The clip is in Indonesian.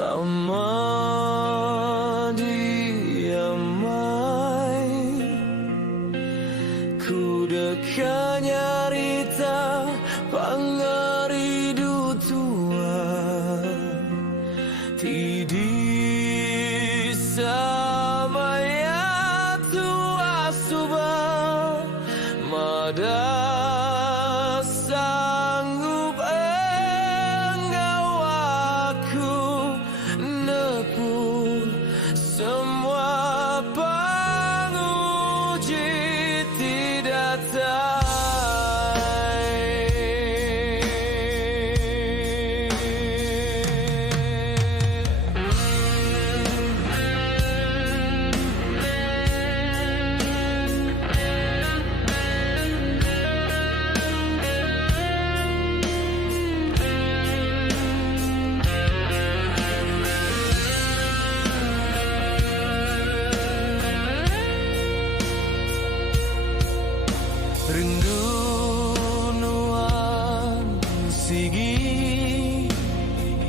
sama dia mai ku dekat nyarita pangaridu tua tidi samaya tua subah mada sanggup engkau aku nepuk semua penguji tidak rindu